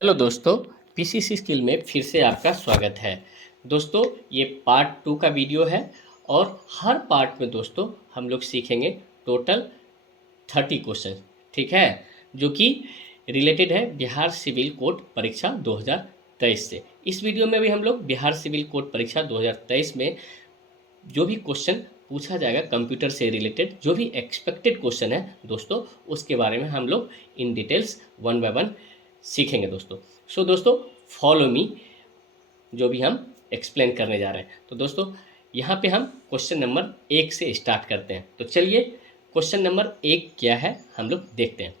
Hello दोस्तों, PCC skill में फिर से आपका स्वागत है। दोस्तों, ये पार्ट 2 का वीडियो है और हर पार्ट में दोस्तों हम लोग सीखेंगे टोटल 30 क्वेश्चन, ठीक है, जो कि रिलेटेड है बिहार सिविल कोड परीक्षा 2023 से। इस वीडियो में भी हम लोग बिहार सिविल कोड परीक्षा 2023 में जो भी क्वेश्चन पूछा जाएगा कंप्यूटर से रिलेटेड, जो भी एक्सपेक्टेड क्वेश्चन है दोस्तों, उसके बारे में हम लोग in details one by one सीखेंगे दोस्तों। सो दोस्तों, फॉलो मी, जो भी हम एक्सप्लेन करने जा रहे हैं। तो दोस्तों, यहाँ पे हम क्वेश्चन नंबर 1 से स्टार्ट करते हैं। तो चलिए, क्वेश्चन नंबर 1 क्या है हम लोग देखते हैं।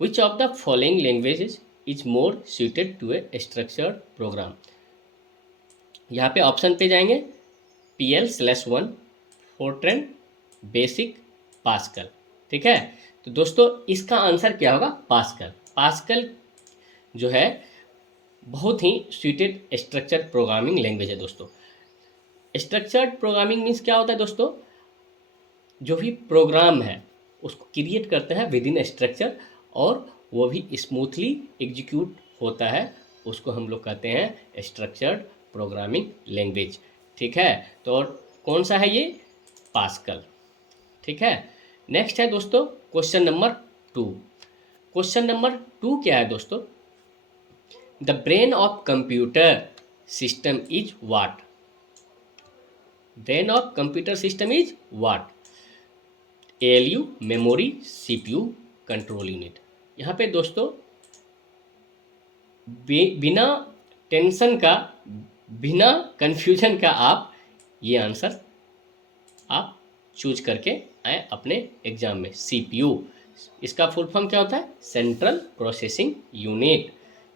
Which of the following languages is more suited to a structured program. यहाँ पे ऑप्शन पे जाएंगे, PL/1, फोर्ट्रन, बेसिक, पास्कल, ठीक है। तो दोस्तों, इसका आंसर क्या होगा? पास्कल। पास्कल जो है बहुत ही सुइटेड स्ट्रक्चर्ड प्रोग्रामिंग लैंग्वेज है दोस्तों। स्ट्रक्चर्ड प्रोग्रामिंग मीन्स क्या होता है दोस्तों? जो भी प्रोग्राम है उसको क्रिएट करते हैं विद इन स्ट्रक्चर और वो भी स्मूथली एग्जीक्यूट होता है, उसको हम लोग कहते हैं स्ट्रक्चर्ड प्रोग्रामिंग लैंग्वेज, ठीक है। तो और कौन सा है ये? पास्कल, ठीक है। नेक्स्ट है दोस्तों क्वेश्चन नंबर 2। क्वेश्चन नंबर 2 क्या है दोस्तों? The brain of computer system is what? Brain of computer system is what? ALU, memory, CPU, control unit. यहाँ पे दोस्तों बिना टेंशन का, बिना कंफ्यूजन का आप ये आंसर आप चूज करके आए अपने एग्जाम में। CPU, इसका फुल फॉर्म क्या होता है? Central processing unit.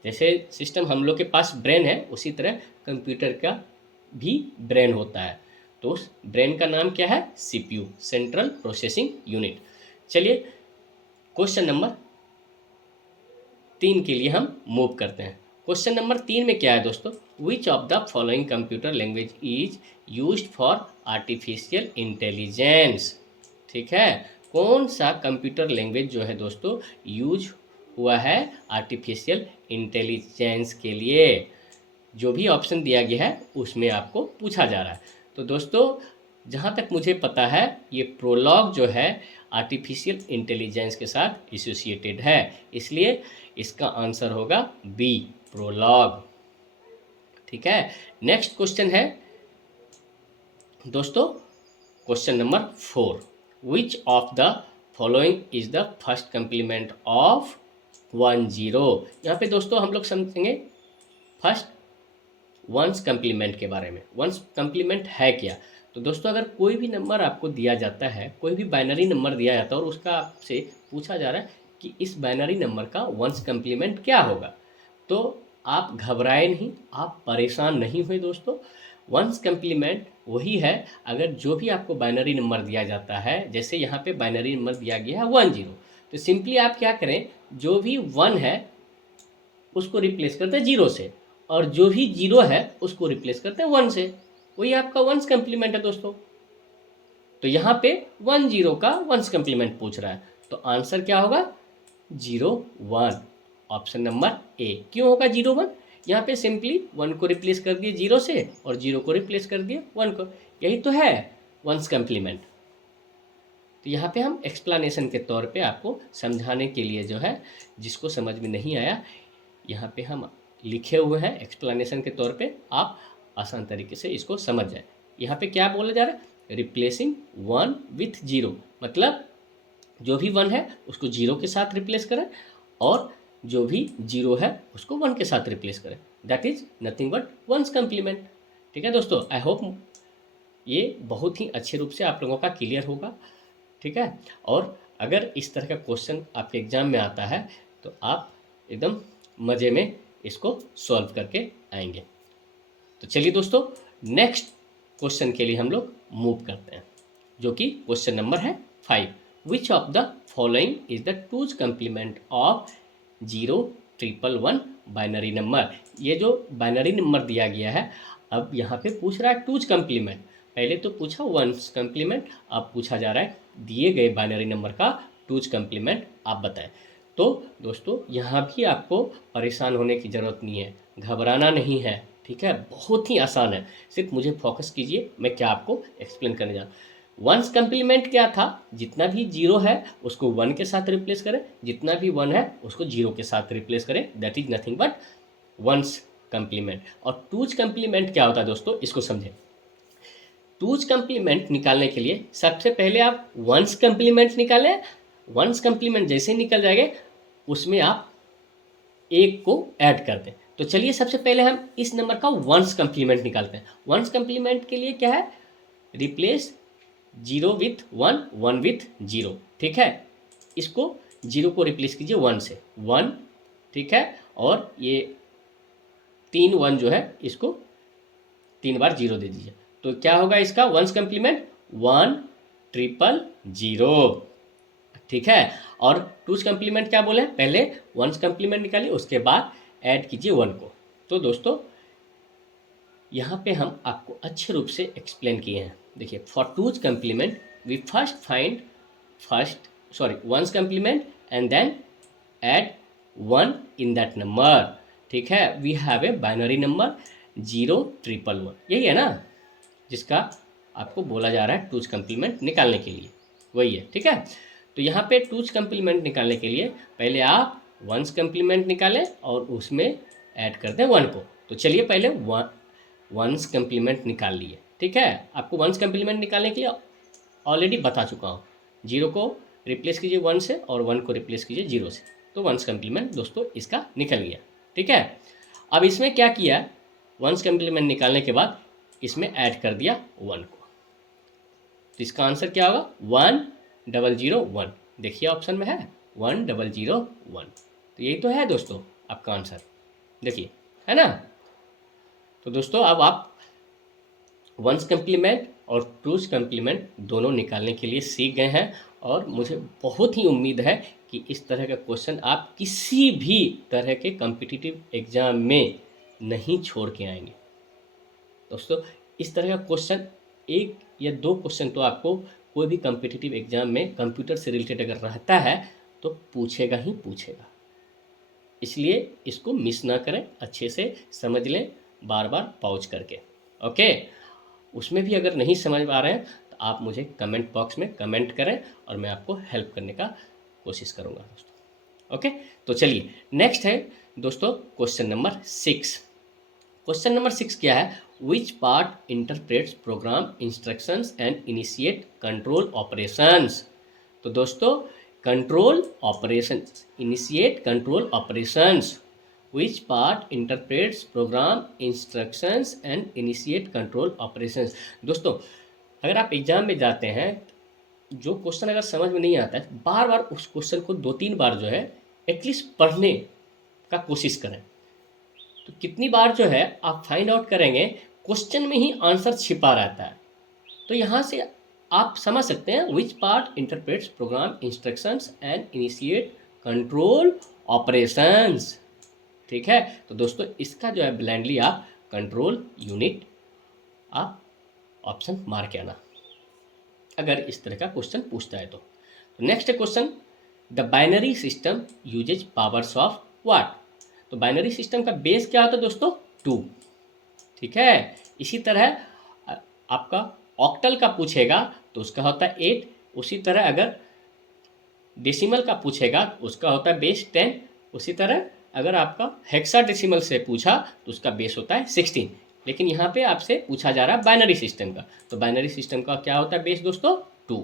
जैसे सिस्टम हम लोग के पास ब्रेन है, उसी तरह कंप्यूटर का भी ब्रेन होता है। तो उस ब्रेन का नाम क्या है? CPU, central processing unit. चलिए, क्वेश्चन नंबर 3 के लिए हम मूव करते हैं। क्वेश्चन नंबर 3 में क्या है दोस्तों? विच of the following computer language is used for artificial intelligence, ठीक है। कौन सा कंप्यूटर लैंग्वेज जो है दोस्तों यूज हुआ है आर्टिफिशियल इंटेलिजेंस के लिए? जो भी ऑप्शन दिया गया है उसमें आपको पूछा जा रहा है। तो दोस्तों, जहाँ तक मुझे पता है ये प्रोलॉग जो है आर्टिफिशियल इंटेलिजेंस के साथ एसोसिएटेड है, इसलिए इसका आंसर होगा बी, प्रोलॉग, ठीक है। नेक्स्ट क्वेश्चन है दोस्तों question number 4। Which of the following is the first complement of 10? यहाँ पे दोस्तों हम लोग समझेंगे फर्स्ट वंस कंप्लीमेंट के बारे में। वंस कंप्लीमेंट है क्या? तो दोस्तों, अगर कोई भी नंबर आपको दिया जाता है, कोई भी बाइनरी नंबर दिया जाता है और उसका आपसे पूछा जा रहा है कि इस बाइनरी नंबर का वंस कंप्लीमेंट क्या होगा, तो आप घबराए नहीं, आप परेशान नहीं हुए दोस्तों। वंस कंप्लीमेंट वही है, अगर जो भी आपको बाइनरी नंबर दिया जाता है, जैसे यहाँ पे बाइनरी नंबर दिया गया है 10, तो सिंपली आप क्या करें, जो भी 1 है उसको रिप्लेस करते हैं 0 से, और जो भी 0 है उसको रिप्लेस करते हैं 1 से। वही आपका वंस कंप्लीमेंट है दोस्तों। तो यहाँ पे 10 का वंस कंप्लीमेंट पूछ रहा है, तो आंसर क्या होगा? 0 1, ऑप्शन नंबर ए। क्यों होगा 0 1? यहाँ पे सिंपली 1 को रिप्लेस कर दिए 0 से और 0 को रिप्लेस कर दिए 1 को, यही तो है वंस कंप्लीमेंट। तो यहाँ पे हम एक्सप्लेनेशन के तौर पे आपको समझाने के लिए जो है, जिसको समझ में नहीं आया, यहाँ पे हम लिखे हुए हैं एक्सप्लेनेशन के तौर पे, आप आसान तरीके से इसको समझ जाए। यहाँ पे क्या बोला जा रहा है? रिप्लेसिंग 1 विथ 0, मतलब जो भी 1 है उसको 0 के साथ रिप्लेस करें और जो भी 0 है उसको 1 के साथ रिप्लेस करें। That is nothing but ones complement, ठीक है दोस्तों। आई होप ये बहुत ही अच्छे रूप से आप लोगों का क्लियर होगा, ठीक है। और अगर इस तरह का क्वेश्चन आपके एग्जाम में आता है तो आप एकदम मज़े में इसको सॉल्व करके आएंगे। तो चलिए दोस्तों, नेक्स्ट क्वेश्चन के लिए हम लोग मूव करते हैं, जो कि क्वेश्चन नंबर है 5। विच of the following is the twos complement of 0 1 1 binary number? ये जो बाइनरी नंबर दिया गया है, अब यहाँ पे पूछ रहा है टूज कंप्लीमेंट। पहले तो पूछा वंस कंप्लीमेंट, अब पूछा जा रहा है दिए गए बाइनरी नंबर का टूज कंप्लीमेंट आप बताएं। तो दोस्तों यहाँ भी आपको परेशान होने की ज़रूरत नहीं है, घबराना नहीं है, ठीक है। बहुत ही आसान है, सिर्फ मुझे फोकस कीजिए, मैं क्या आपको एक्सप्लेन करने जा। वंस कम्प्लीमेंट क्या था, जितना भी जीरो है उसको वन के साथ रिप्लेस करें, जितना भी वन है उसको जीरो के साथ रिप्लेस करें, that is nothing but ones complement. और टूज कम्प्लीमेंट क्या होता है दोस्तों, इसको समझें। टूज कम्प्लीमेंट निकालने के लिए सबसे पहले आप वंस कम्प्लीमेंट निकालें। वंस कम्प्लीमेंट जैसे निकल जाएंगे उसमें आप एक को ऐड कर दें। तो चलिए सबसे पहले हम इस नंबर का वंस कम्प्लीमेंट निकालते हैं। वंस कम्प्लीमेंट के लिए क्या है, replace zero with one, one with zero, ठीक है। इसको जीरो को रिप्लेस कीजिए वन से, वन, ठीक है। और ये तीन वन जो है इसको तीन बार जीरो दे दीजिए, तो क्या होगा इसका ones complement, one triple zero, ठीक है। और टूज कम्प्लीमेंट क्या बोले, पहले वंस कम्प्लीमेंट निकालिए उसके बाद ऐड कीजिए वन को। तो दोस्तों यहाँ पे हम आपको अच्छे रूप से एक्सप्लेन किए हैं। देखिए, for twos complement we first find ones complement and then add one in that number, ठीक है। We have a binary number 0 1 1 1, यही है ना जिसका आपको बोला जा रहा है टूज कम्प्लीमेंट निकालने के लिए, वही है, ठीक है। तो यहाँ पे टूज कम्प्लीमेंट निकालने के लिए पहले आप वंस कम्प्लीमेंट निकालें और उसमें ऐड कर दें वन को। तो चलिए पहले वंस कम्प्लीमेंट निकाल लिए, ठीक है। आपको वंस कम्प्लीमेंट निकालने के लिए ऑलरेडी बता चुका हूँ, जीरो को रिप्लेस कीजिए वन से और वन को रिप्लेस कीजिए जीरो से, तो वंस कम्प्लीमेंट दोस्तों इसका निकल गया, ठीक है। अब इसमें क्या किया, वंस कम्प्लीमेंट निकालने के बाद इसमें ऐड कर दिया वन को, तो इसका आंसर क्या होगा 1001। देखिए ऑप्शन में है 1001, तो यही तो है दोस्तों आपका आंसर, देखिए, है ना। तो दोस्तों अब आप वंस कम्प्लीमेंट और टूज कम्प्लीमेंट दोनों निकालने के लिए सीख गए हैं, और मुझे बहुत ही उम्मीद है कि इस तरह का क्वेश्चन आप किसी भी तरह के कॉम्पिटिटिव एग्जाम में नहीं छोड़ के आएंगे दोस्तों। इस तरह का क्वेश्चन एक या दो क्वेश्चन तो आपको कोई भी कॉम्पिटिटिव एग्जाम में कंप्यूटर से रिलेटेड अगर रहता है तो पूछेगा ही पूछेगा, इसलिए इसको मिस ना करें, अच्छे से समझ लें बार बार पॉज करके, ओके। उसमें भी अगर नहीं समझ पा रहे हैं तो आप मुझे कमेंट बॉक्स में कमेंट करें और मैं आपको हेल्प करने का कोशिश करूँगा दोस्तों, ओके। तो चलिए नेक्स्ट है दोस्तों क्वेश्चन नंबर 6। क्वेश्चन नंबर 6 क्या है, which part interprets program instructions and initiate control operations. तो दोस्तों control operations, initiate control operations, which part interprets program instructions and initiate control operations. दोस्तों अगर आप एग्जाम में जाते हैं, जो क्वेश्चन अगर समझ में नहीं आता है, बार बार उस क्वेश्चन को 2-3 बार जो है एटलीस्ट पढ़ने का कोशिश करें। तो कितनी बार जो है आप फाइंड आउट करेंगे क्वेश्चन में ही आंसर छिपा रहता है। तो यहाँ से आप समझ सकते हैं which part interprets program instructions and initiate control operations, ठीक है। तो दोस्तों इसका जो है ब्लाइंडली आप कंट्रोल यूनिट आप ऑप्शन मार के आना अगर इस तरह का क्वेश्चन पूछता है तो। Next question, the binary system uses powers of what. तो बाइनरी सिस्टम का बेस क्या होता है दोस्तों, 2, ठीक है। इसी तरह आपका ऑक्टल का पूछेगा तो उसका होता है 8, उसी तरह अगर डेसिमल का पूछेगा तो उसका होता है बेस 10, उसी तरह अगर आपका हेक्साडेसिमल से पूछा तो उसका बेस होता है 16। लेकिन यहाँ पे आपसे पूछा जा रहा है बाइनरी सिस्टम का, तो बाइनरी सिस्टम का क्या होता है बेस दोस्तों 2,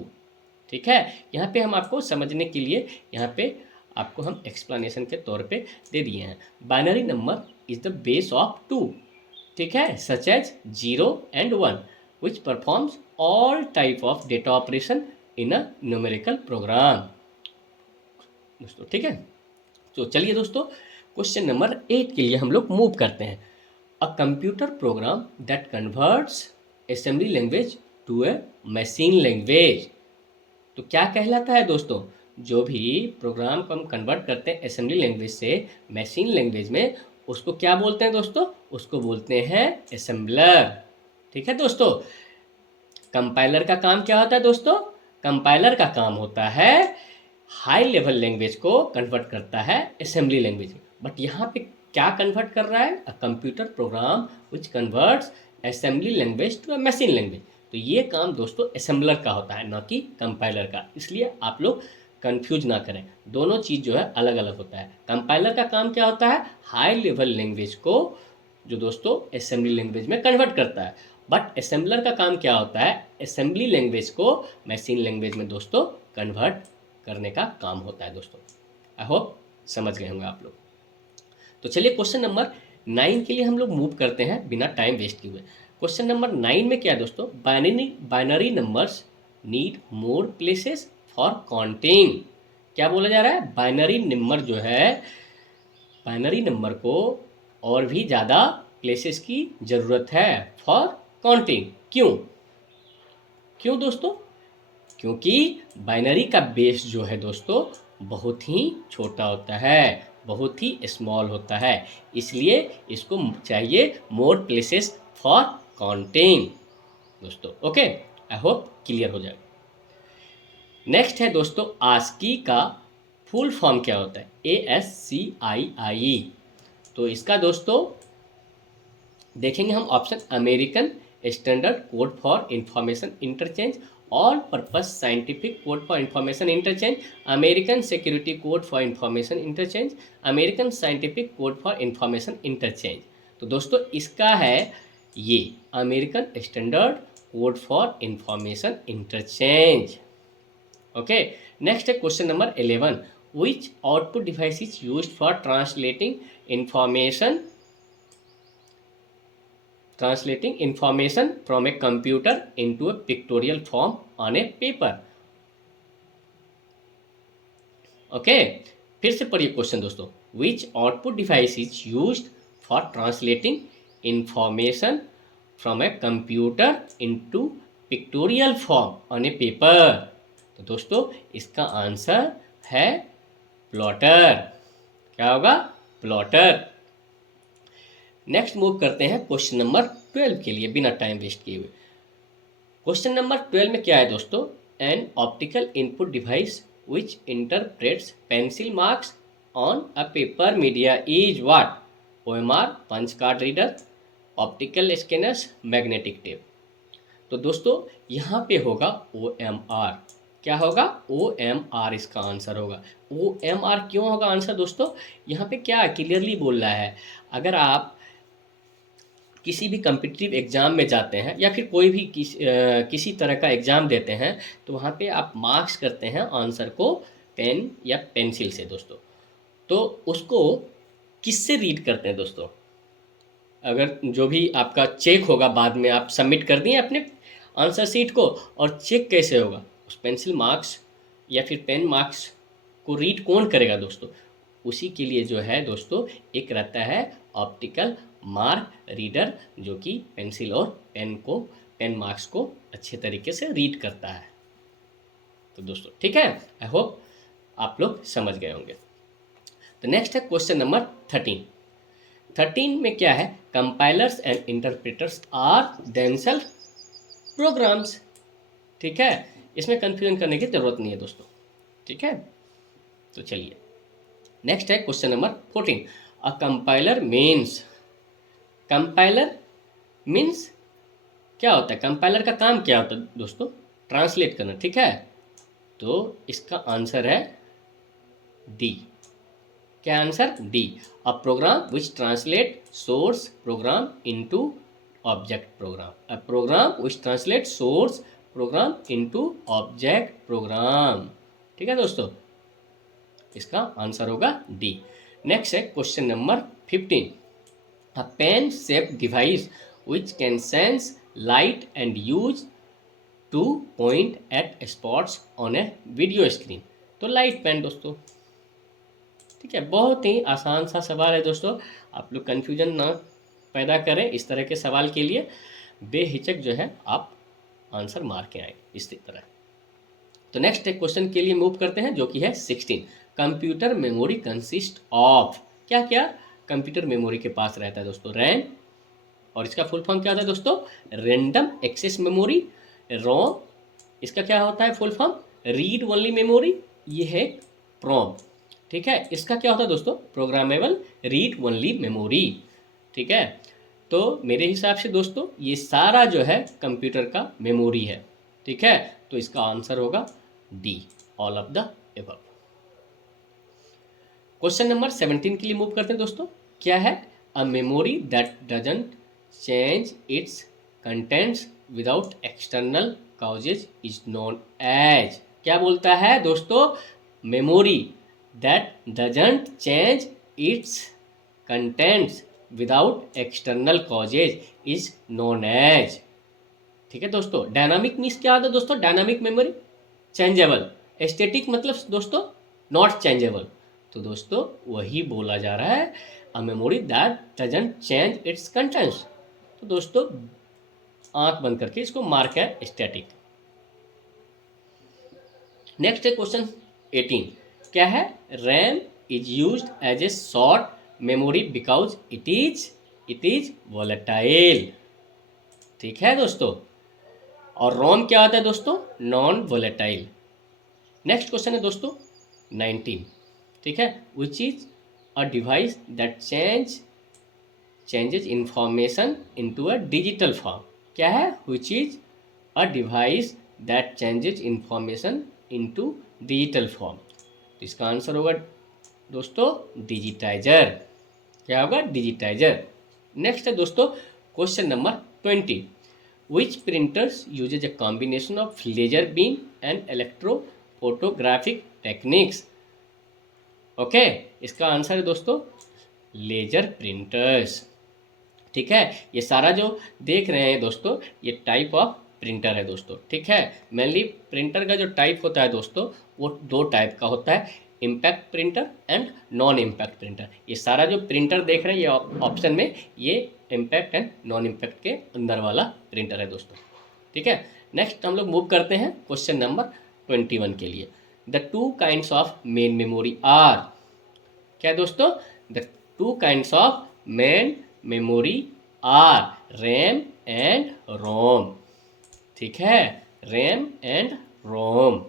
ठीक है। यहाँ पे हम आपको समझने के लिए यहाँ पे आपको हम एक्सप्लेनेशन के तौर पे दे दिए हैं। Binary number is the base of 2, ठीक है, such as 0 and 1 which performs all type of data operation in a numerical program दोस्तों, ठीक है। तो चलिए दोस्तों क्वेश्चन नंबर 8 के लिए हम लोग मूव करते हैं। A computer program that converts assembly language to a machine language. तो क्या कहलाता है दोस्तों, जो भी प्रोग्राम को हम कन्वर्ट करते हैं असेंबली लैंग्वेज से मशीन लैंग्वेज में, उसको क्या बोलते हैं दोस्तों, उसको बोलते हैं असेंबलर, ठीक है दोस्तों। कंपाइलर का काम क्या होता है दोस्तों, कंपाइलर का काम होता है हाई लेवल लैंग्वेज को कन्वर्ट करता है असेंबली लैंग्वेज में। बट यहाँ पे क्या कन्वर्ट कर रहा है? A computer program which converts assembly language to a machine language. तो ये काम दोस्तों असेंबलर का होता है, ना कि कंपाइलर का। इसलिए आप लोग कंफ्यूज ना करें, दोनों चीज़ जो है अलग अलग होता है। कंपाइलर का काम क्या होता है? हाई लेवल लैंग्वेज को जो दोस्तों असेंबली लैंग्वेज में कन्वर्ट करता है। बट असेंबलर का काम क्या होता है? असेंबली लैंग्वेज को मशीन लैंग्वेज में दोस्तों कन्वर्ट करने का काम होता है दोस्तों। आई होप समझ गए होंगे आप लोग। तो चलिए क्वेश्चन नंबर 9 के लिए हम लोग मूव करते हैं बिना टाइम वेस्ट किए हुए। क्वेश्चन नंबर 9 में क्या है दोस्तों? Binary numbers need more places for counting. क्या बोला जा रहा है? बाइनरी नंबर जो है, बाइनरी नंबर को और भी ज़्यादा प्लेसेस की ज़रूरत है फॉर काउंटिंग। क्यों? क्यों दोस्तों? क्योंकि बाइनरी का बेस जो है दोस्तों बहुत ही छोटा होता है, बहुत ही स्मॉल होता है, इसलिए इसको चाहिए मोर प्लेसेस फॉर काउंटिंग दोस्तों। ओके, आई होप क्लियर हो जाए। नेक्स्ट है दोस्तों आस्की का फुल फॉर्म क्या होता है? ASCII। तो इसका दोस्तों देखेंगे हम option, American standard code for information interchange, all purpose scientific code for information interchange, American security code for information interchange, American scientific code for information interchange. तो दोस्तों इसका है ये American standard code for information interchange. Okay, next है question number 11, which output device is used for translating information from a computer into a pictorial form on a paper। Okay, फिर से पढ़िए question दोस्तों, which output device is used for translating information from a computer into pictorial form on a paper. तो दोस्तों इसका answer है plotter. क्या होगा? प्लॉटर। नेक्स्ट मूव करते हैं क्वेश्चन नंबर 12 के लिए बिना टाइम वेस्ट किए हुए। क्वेश्चन नंबर 12 में क्या है दोस्तों? An optical input device which interprets pencil marks on a paper media is what? OMR, punch card reader, optical scanners, magnetic tape. तो दोस्तों यहाँ पे होगा OMR। क्या होगा? OMR इसका आंसर होगा। OMR क्यों होगा आंसर दोस्तों? यहाँ पे क्या क्लियरली बोल रहा है, अगर आप किसी भी कम्पिटिटिव एग्ज़ाम में जाते हैं या फिर कोई भी किसी तरह का एग्ज़ाम देते हैं, तो वहाँ पे आप मार्क्स करते हैं आंसर को पेन या पेंसिल से दोस्तों। तो उसको किससे रीड करते हैं दोस्तों? अगर जो भी आपका चेक होगा, बाद में आप सबमिट कर दिए अपने आंसर शीट को, और चेक कैसे होगा? उस पेंसिल मार्क्स या फिर पेन मार्क्स को रीड कौन करेगा दोस्तों? उसी के लिए जो है दोस्तों एक रहता है ऑप्टिकल मार्क रीडर, जो कि पेंसिल और पेन मार्क्स को अच्छे तरीके से रीड करता है। तो दोस्तों ठीक है, आई होप आप लोग समझ गए होंगे। तो नेक्स्ट है क्वेश्चन नंबर 13 में क्या है? Compilers and interpreters are themself programs. ठीक है, इसमें कंफ्यूजन करने की जरूरत नहीं है दोस्तों। ठीक है, तो चलिए नेक्स्ट है क्वेश्चन नंबर 14, अ कंपाइलर मीन्स। कंपाइलर मीन्स क्या होता है? कंपाइलर का काम क्या होता है दोस्तों? ट्रांसलेट करना। ठीक है, तो इसका आंसर है डी। क्या answer? D. A program which translate source program into object program. A program which translate source program into object program. ठीक है दोस्तों, इसका आंसर होगा डी। नेक्स्ट है question number 15, a pen shaped device which can sense light and use to point at spots on a video screen। तो light pen दोस्तों। ठीक है, बहुत ही आसान सा सवाल है दोस्तों, आप लोग कन्फ्यूजन ना पैदा करें इस तरह के सवाल के लिए, बेहिचक जो है आप आंसर मार के आए इस तरह। तो नेक्स्ट एक क्वेश्चन के लिए मूव करते हैं जो कि है 16, कंप्यूटर मेमोरी कंसिस्ट ऑफ। क्या क्या कंप्यूटर मेमोरी के पास रहता है दोस्तों? रैम, और इसका फुल फॉर्म क्या होता है दोस्तों? Random access memory. रोम, इसका क्या होता है full form? Read only memory ये है प्रोम, ठीक है। इसका क्या होता है दोस्तों, प्रोग्रामेबल रीड ओनली मेमोरी, ठीक है। तो मेरे हिसाब से दोस्तों ये सारा जो है कंप्यूटर का मेमोरी है, ठीक है। तो इसका आंसर होगा D, all of the above. Question number 17 के लिए मूव करते हैं दोस्तों। क्या है, a memory that doesn't change its contents without external causes is known as. क्या बोलता है दोस्तों, memory that doesn't change its contents without external causes is known as, ठीक है दोस्तों। डायनामिक मीन्स क्या होता है दोस्तों, डायनामिक मेमोरी चेंजेबल, स्टैटिक मतलब दोस्तों नॉट चेंजेबल। तो दोस्तों वही बोला जा रहा है, a memory that doesn't change its contents. तो दोस्तों आंख बंद करके इसको मार्क है स्टैटिक। नेक्स्ट है क्वेश्चन 18। क्या है, RAM is used as a short memory because it is volatile, ठीक है दोस्तों। और रोम क्या होता है दोस्तों, नॉन वोलेटाइल। नेक्स्ट क्वेश्चन है दोस्तों 19, ठीक है। Which is a device that changes information into a digital form. क्या है, which is a device that changes information into digital form. तो इसका आंसर होगा दोस्तों डिजिटाइजर। क्या होगा, डिजिटाइजर। नेक्स्ट है दोस्तों question number 20। Which printers uses a combination of laser beam and electrophotographic techniques? Okay, इसका आंसर है दोस्तों लेजर प्रिंटर्स, ठीक है। ये सारा जो देख रहे हैं दोस्तों ये टाइप ऑफ प्रिंटर है दोस्तों, ठीक है। मेनली प्रिंटर का जो टाइप होता है दोस्तों वो दो टाइप का होता है, impact printer and non impact printer. ये सारा जो प्रिंटर देख रहे हैं ये ऑप्शन में ये इम्पैक्ट एंड नॉन इम्पैक्ट के अंदर वाला प्रिंटर है दोस्तों, ठीक है। नेक्स्ट हम लोग मूव करते हैं क्वेश्चन नंबर 21 के लिए। The two kinds of main memory are. क्या दोस्तों, the two kinds of main memory are RAM and ROM, ठीक है, RAM and ROM.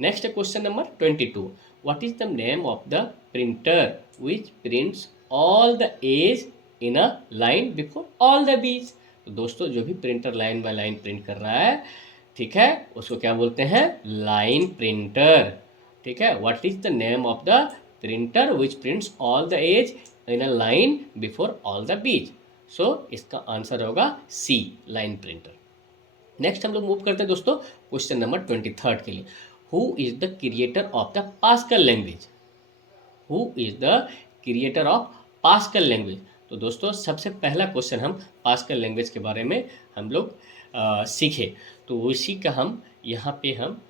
Next question number 22। What is the name of the printer which prints all the as in a line before all the B's. तो दोस्तों जो भी printer line by line print कर रहा है, ठीक है, उसको क्या बोलते हैं, लाइन प्रिंटर, ठीक है। What is the name of the printer which prints all the as in a line before all the bees. So इसका आंसर होगा सी, लाइन प्रिंटर। नेक्स्ट हम लोग मूव करते हैं दोस्तों क्वेश्चन नंबर 23 के लिए। Who is the creator of the pascal language. Who is the creator of pascal language. तो दोस्तों सबसे पहला क्वेश्चन हम पास्कल लैंग्वेज के बारे में हम लोग सीखे, तो उसी का हम यहाँ पे हम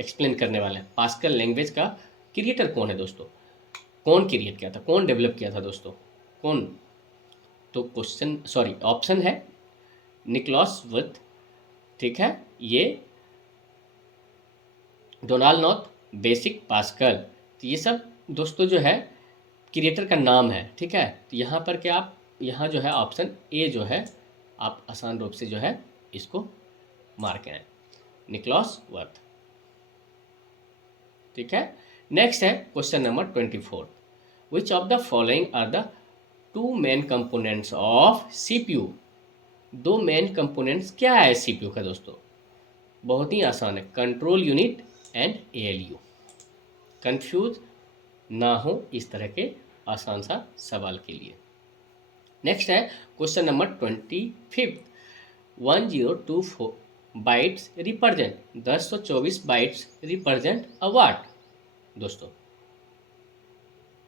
एक्सप्लेन करने वाले हैं। पास्कल लैंग्वेज का क्रिएटर कौन है दोस्तों, कौन क्रिएट किया था, कौन डेवलप किया था दोस्तों, कौन। तो क्वेश्चन सॉरी ऑप्शन है निकोलस वर्थ, ठीक है, ये डोनाल्ड नॉर्थ, बेसिक पास्कल। तो ये सब दोस्तों जो है क्रिएटर का नाम है, ठीक है। तो यहाँ पर क्या आप यहाँ जो है ऑप्शन ए जो है आप आसान रूप से जो है इसको मार्क करें, निकोलस वर्थ, ठीक है। नेक्स्ट है question number 24। Which of the following are the two main components of CPU. दो मेन कंपोनेंट्स क्या है सीपीयू का दोस्तों, बहुत ही आसान है, control unit and ALU. Confuse ना हो इस तरह के आसान सा सवाल के लिए। नेक्स्ट है question number 25। 1024 bytes represent, 1024 bytes represent a what. दोस्तों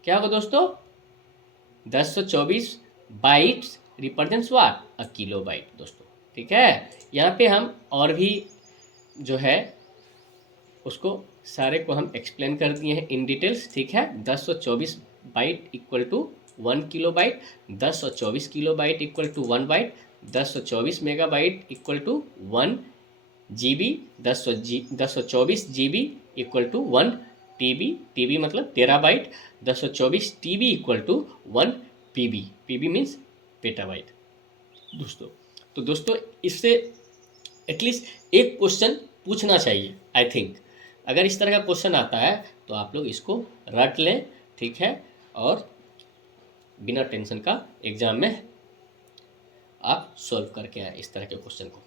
क्या होगा दोस्तों, 1024 bytes represents what, a kilo byte दोस्तों, ठीक है। यहाँ पे हम और भी जो है उसको सारे को हम एक्सप्लेन कर दिए हैं इन डिटेल्स, ठीक है। 1024 byte equal to 1 kilobyte, 1024 kilobyte equal to 1 byte, 1024 megabyte equal to 1 GB, 1024 GB equal to 1 TB, TB मतलब terabyte, 1024 TB equal to 1 PB, PB means petabyte दोस्तों। तो दोस्तों इससे एटलीस्ट एक question पूछना चाहिए, आई थिंक अगर इस तरह का क्वेश्चन आता है तो आप लोग इसको रट लें, ठीक है, और बिना टेंशन का एग्जाम में आप सॉल्व करके आए इस तरह के क्वेश्चन को।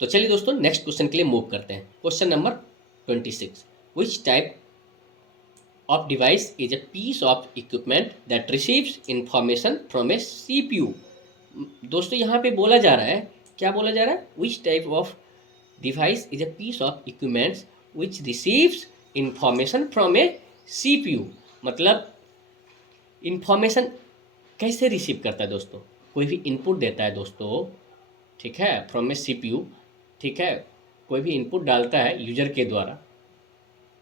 तो चलिए दोस्तों नेक्स्ट क्वेश्चन के लिए मूव करते हैं। Question number 26, which type of device is a piece of equipment that receives information from a CPU. दोस्तों यहाँ पे बोला जा रहा है, क्या बोला जा रहा है, which type of device is a piece of equipments which receives information from a CPU. मतलब इंफॉर्मेशन कैसे रिसीव करता है दोस्तों, कोई भी इनपुट देता है दोस्तों, ठीक है, फ्रॉम ए सीपीयू, ठीक है, कोई भी इनपुट डालता है यूजर के द्वारा,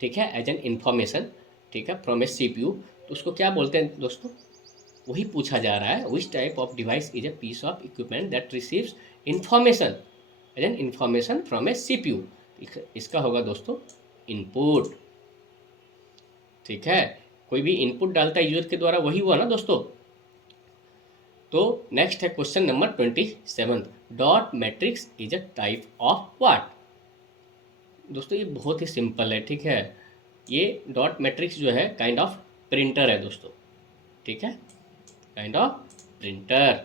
ठीक है, एज एन इंफॉर्मेशन, ठीक है, फ्रॉम ए सीपीयू, तो उसको क्या बोलते हैं दोस्तों, वही पूछा जा रहा है, which type of device is a piece of equipment that receives information as an information from a CPU. इसका होगा दोस्तों इनपुट, ठीक है, कोई भी इनपुट डालता है यूजर के द्वारा, वही हुआ ना दोस्तों। तो नेक्स्ट है question number 27, dot matrix is a type of what. दोस्तों ये बहुत ही सिंपल है, ठीक है, ये डॉट मैट्रिक्स जो है काइंड ऑफ प्रिंटर है दोस्तों, ठीक है, काइंड ऑफ प्रिंटर।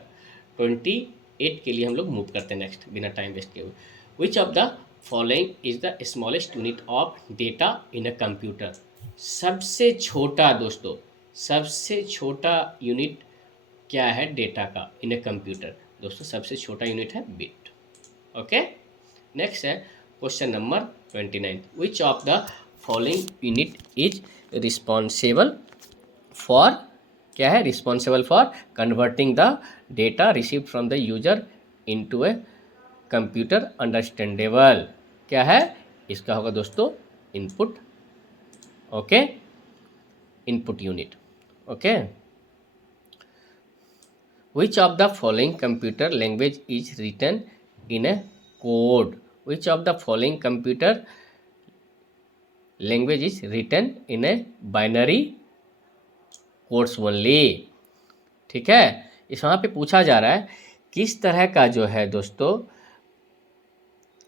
28 के लिए हम लोग मूव करते हैं नेक्स्ट, बिना टाइम वेस्ट किए हुए। विच of the following is the smallest unit of data in a computer. सबसे छोटा दोस्तों, सबसे छोटा यूनिट क्या है डेटा का इन ए कंप्यूटर, दोस्तों सबसे छोटा यूनिट है बिट। ओके, नेक्स्ट है question number 29, which of the following unit is responsible for, क्या है, responsible for converting the data received from the user into a computer understandable. क्या है, इसका होगा दोस्तों input. Okay, input unit. Okay, which of the following computer language is written in a code, which of the following computer language is written in a binary codes only। ठीक है, इस वहाँ पे पूछा जा रहा है किस तरह का जो है दोस्तों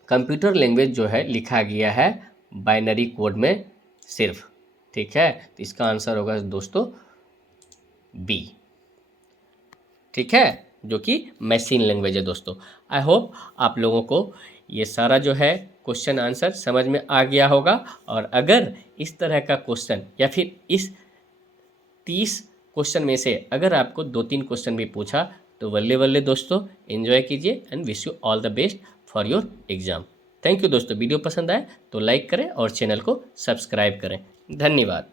कंप्यूटर लैंग्वेज जो है लिखा गया है बाइनरी कोड में सिर्फ, ठीक है, तो इसका आंसर होगा दोस्तों बी, ठीक है, जो कि मशीन लैंग्वेज है दोस्तों। आई होप आप लोगों को ये सारा जो है क्वेश्चन आंसर समझ में आ गया होगा, और अगर इस तरह का क्वेश्चन या फिर इस 30 क्वेश्चन में से अगर आपको 2-3 क्वेश्चन भी पूछा तो वल्ले वल्ले दोस्तों एंजॉय कीजिए, and wish you all the best for your exam. Thank you दोस्तों, वीडियो पसंद आए तो लाइक करें और चैनल को सब्सक्राइब करें। धन्यवाद।